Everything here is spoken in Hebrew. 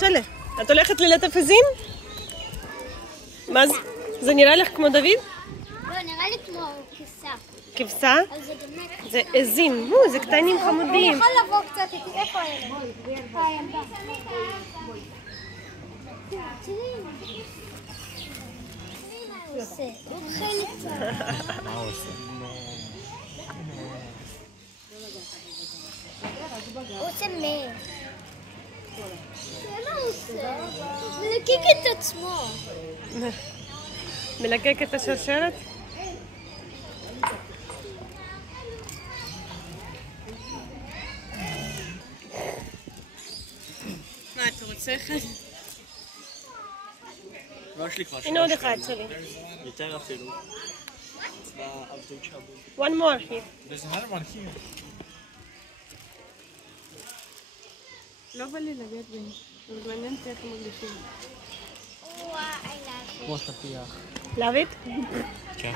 שלה, את הולכת ללטף עזים? מה זה? זה נראה לך כמו דוד? לא, נראה לי כמו כבשה. כבשה? אבל זה דומה כבשה. זה עזים, זה קטנים חמודים. הוא יכול לבוא קצת איתי, איפה הילד? הילדה. תראי מה הוא עושה. הוא אוכל קצת. מה הוא עושה? הוא עושה מר. זה מה הוא עושה? מלקק את עצמו. מלקק את השרשרת? מה, אתה רוצה אחד? לא, יש לי כבר הנה עוד אחד שלי. יותר אפילו. One more here. There's another one here. לא בא לי לגעת בהם, אבל מעניין איך הם מרגישים. וואי, I love it. כמו שפיח. Love it? כן.